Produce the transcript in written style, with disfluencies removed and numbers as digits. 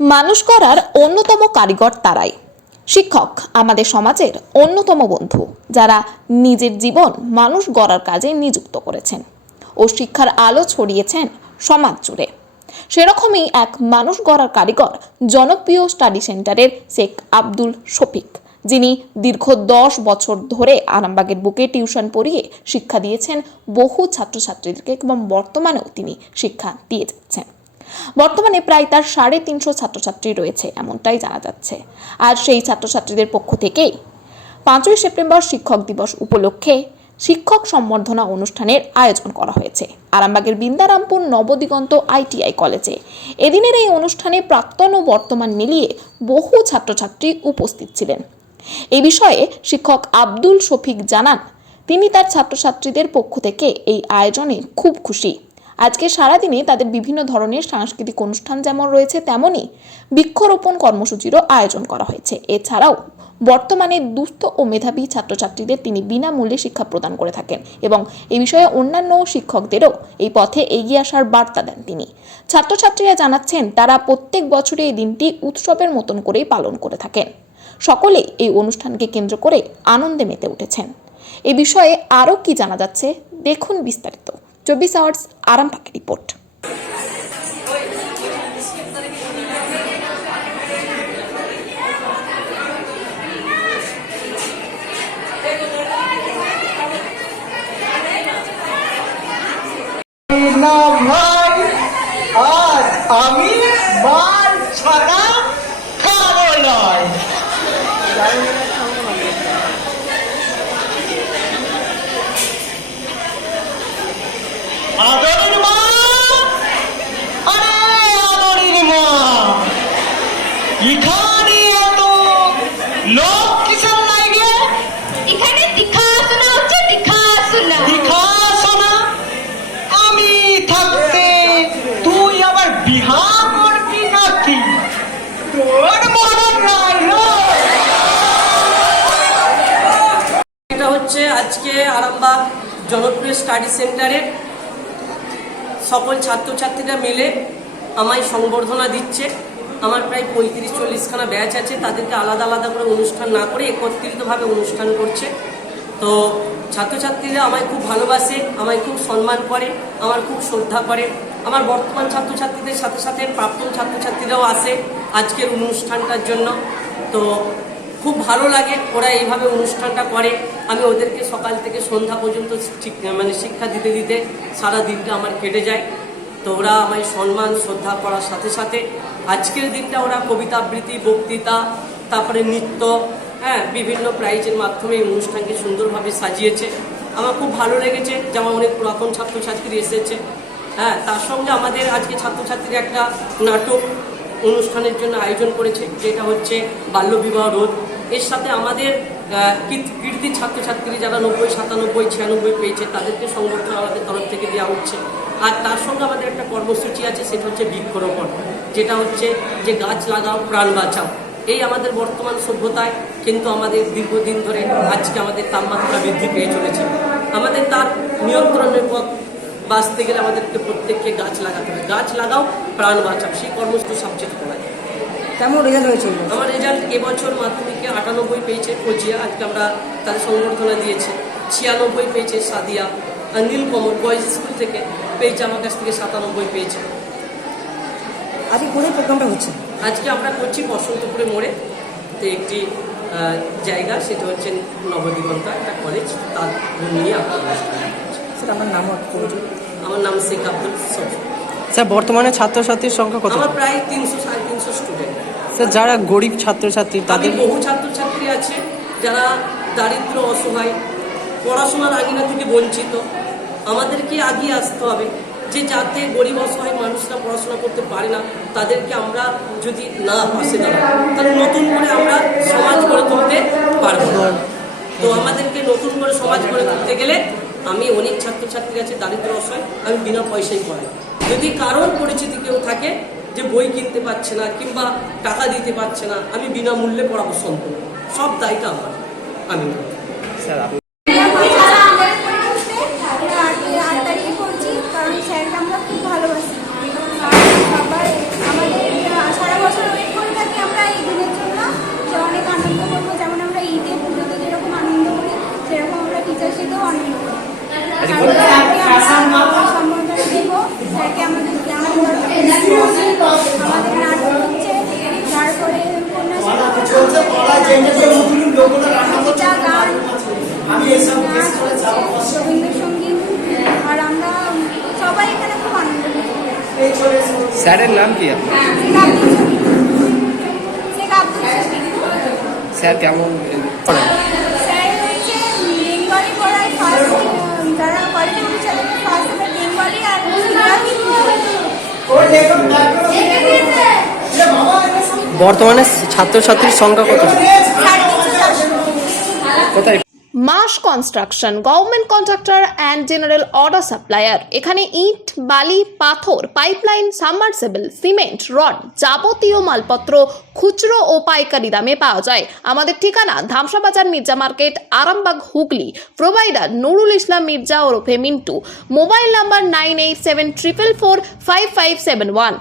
মানুষ গড়ার অন্যতম কারিগর তারাই। শিক্ষক আমাদের সমাজের অন্যতম বন্ধু, যারা নিজের জীবন মানুষ গড়ার কাজে নিযুক্ত করেছেন ও শিক্ষার আলো ছড়িয়েছেন সমাজ জুড়ে। সেরকমই এক মানুষ গড়ার কারিগর জনপ্রিয় স্টাডি সেন্টারের শেখ আব্দুল শফিক, যিনি দীর্ঘ 10 বছর ধরে আরামবাগের বুকে টিউশন পড়িয়ে শিক্ষা দিয়েছেন বহু ছাত্রছাত্রীদেরকে এবং বর্তমানেও তিনি শিক্ষা দিয়ে যাচ্ছেন। বর্তমানে প্রায় তার 350 ছাত্রছাত্রী রয়েছে এমনটাই জানা যাচ্ছে। আর সেই ছাত্রছাত্রীদের পক্ষ থেকেই 5ই সেপ্টেম্বর শিক্ষক দিবস উপলক্ষে শিক্ষক সম্বর্ধনা অনুষ্ঠানের আয়োজন করা হয়েছে আরামবাগের বিন্দারামপুর নবদিগন্ত ITI কলেজে। এদিনের এই অনুষ্ঠানে প্রাক্তন ও বর্তমান মিলিয়ে বহু ছাত্রছাত্রী উপস্থিত ছিলেন। এই বিষয়ে শিক্ষক আব্দুল শফিক জানান, তিনি তার ছাত্রছাত্রীদের পক্ষ থেকে এই আয়োজনে খুব খুশি। আজকে সারাদিনে তাদের বিভিন্ন ধরনের সাংস্কৃতিক অনুষ্ঠান যেমন রয়েছে, তেমনই বৃক্ষরোপণ কর্মসূচিরও আয়োজন করা হয়েছে। এছাড়াও বর্তমানে দুস্থ ও মেধাবী ছাত্রছাত্রীদের তিনি বিনামূল্যে শিক্ষা প্রদান করে থাকেন এবং এই বিষয়ে অন্যান্য শিক্ষকদেরও এই পথে এগিয়ে আসার বার্তা দেন তিনি। ছাত্রছাত্রীরা জানাচ্ছেন, তারা প্রত্যেক বছরে এই দিনটি উৎসবের মতন করেই পালন করে থাকেন। সকলেই এই অনুষ্ঠানকে কেন্দ্র করে আনন্দে মেতে উঠেছেন। এ বিষয়ে আরও কি জানা যাচ্ছে দেখুন বিস্তারিত। 24 আওয়ার্স আরামবাগ রিপোর্ট। না ভাই, আর আমি মাল ছাড়া খাবো নয়। আদরের মা, আরে আদরের মা, এখানে এত লোক কিসের লাগে? এখানে দীক্ষাসনা হচ্ছে, দীক্ষাসনা। দীক্ষাসনা? আমি থাকতে তুই আবার বিহা করবি নাকি? তোর মরণ নাই রে। এটা হচ্ছে আজকে আরামবাগ জনপ্রিয় স্টাডি সেন্টারের সকল ছাত্রছাত্রীরা মিলে আমায় সংবর্ধনা দিচ্ছে। আমার প্রায় 35-40খানা ব্যাচ আছে, তাদেরকে আলাদা আলাদা করে অনুষ্ঠান না করে একত্রিতভাবে অনুষ্ঠান করছে। তো ছাত্রছাত্রীরা আমায় খুব ভালোবাসে, আমায় খুব সম্মান করে, আমার খুব শ্রদ্ধা করে। আমার বর্তমান ছাত্রছাত্রীদের সাথে সাথে প্রাক্তন ছাত্রছাত্রীরাও আসে আজকের অনুষ্ঠানটার জন্য। তো খুব ভালো লাগে ওরা এইভাবে অনুষ্ঠানটা করে। আমি ওদেরকে সকাল থেকে সন্ধ্যা পর্যন্ত শিক্ষা দিতে দিতে সারা দিনটা আমার কেটে যায়। তো ওরা আমায় সম্মান শ্রদ্ধা করার সাথে সাথে আজকের দিনটা ওরা কবিতা আবৃত্তি, বক্তৃতা, তারপরে নৃত্য, বিভিন্ন প্রাইজের মাধ্যমে এই অনুষ্ঠানকে সুন্দরভাবে সাজিয়েছে। আমার খুব ভালো লেগেছে, যেমন অনেক পুরাতন ছাত্রছাত্রী এসেছে। তার সঙ্গে আমাদের আজকে ছাত্রছাত্রীর একটা নাটক অনুষ্ঠানের জন্য আয়োজন করেছে, যেটা হচ্ছে বাল্যবিবাহ রোধ। এর সাথে আমাদের কীর্তি ছাত্রছাত্রী যারা 90, 97, 96 পেয়েছে, তাদেরকে সংবর্ধনা আমাদের তরফ থেকে দেওয়া হচ্ছে। আর তার সঙ্গে আমাদের একটা কর্মসূচি আছে, সেটা হচ্ছে বৃক্ষরোপণ, যেটা হচ্ছে যে গাছ লাগাও প্রাণ বাঁচাও। এই আমাদের বর্তমান সভ্যতায় কিন্তু আমাদের দীর্ঘদিন ধরে আজকে আমাদের তাপমাত্রা বৃদ্ধি পেয়ে চলেছে। আমাদের তার নিয়ন্ত্রণের পথ বাঁচতে গেলে আমাদেরকে প্রত্যেককে গাছ লাগাতে হবে। গাছ লাগাও প্রাণ বাঁচাও, সেই কর্মসূচি সবচেয়ে করায়। কেমন রেজাল্ট হয়েছে? আমার রেজাল্ট এবছর মাধ্যমিকে 98 পেয়েছে ফজিয়া, আজকে আমরা তাদের সংবর্ধনা দিয়েছি। 96 পেয়েছে সাদিয়া। আর নীলকমল বয়েজ স্কুল থেকে পেয়েছে, আমার কাছ থেকে 97 পেয়েছে। আজকে কোথায় প্রোগ্রামটা হচ্ছে? আজকে আমরা করছি বসন্তপুরে মোড়ে, তো একটি জায়গা, সেটা হচ্ছে নবদিগন্ত একটা কলেজ, তার নিয়ে স্যার আমার নাম? আমার নাম শেখ আব্দুল শফিক। স্যার বর্তমানে ছাত্রছাত্রীর সংখ্যা কত? আমার প্রায় 300-350 স্টুডেন্ট। স্যার যারা গরিব ছাত্রছাত্রী তাদের? বহু ছাত্রছাত্রী আছে যারা দারিদ্র, অসহায়, পড়াশোনার আঙিনা থেকে বঞ্চিত। আমাদেরকে আগিয়ে আসতে হবে, যে যাতে গরিব অসহায় মানুষরা পড়াশোনা করতে পারে না, তাদেরকে আমরা যদি না পাশে দাঁড়াই, তাহলে নতুন করে আমরা সমাজ গড়ে তুলতে পারবো। তো আমাদেরকে নতুন করে সমাজ গড়ে তুলতে গেলে আমি অনেক ছাত্রছাত্রী আছে দারিদ্র অসহায়, আমি বিনা পয়সায় পড়াই। যদি কারোর পরিচিতি কেউ থাকে যে বই কিনতে পারছে না কিংবা টাকা দিতে পারছে না, আমি বিনামূল্যে পড়াবো সম্পূর্ণ, সব দায়টা আমার। আমি স্যার আমরা খুব ভালোবাসি। সবাই আমাদের সারা বছর শেখ আব্দুল শফিক। স্যার কেমন পড়ান? স্যার হচ্ছে বেঙ্গলি পড়ায় ফার্স্ট, যারা কলেজে উঠেছে তাদেরকে ফার্স্ট বেঙ্গলি আর জিওগ্রাফি। বর্তমানে ছাত্রছাত্রীর সংখ্যা কত? 450। কোথায়? Mass construction, government contractor and general order supplier. এখানে ইট, বালি, পাথর, পাইপলাইন, সাবমার্সিবল, সিমেন্ট, রড, যাবতীয় মালপত্র খুচরো ও পাইকারি দামে পাওয়া যায়। আমাদের ঠিকানা ধামসা বাজার, মির্জা মার্কেট, আরামবাগ, হুগলি। প্রোভাইডার নুরুল ইসলাম মির্জা ওরফে মিন্টু। Mobile number 9874445571।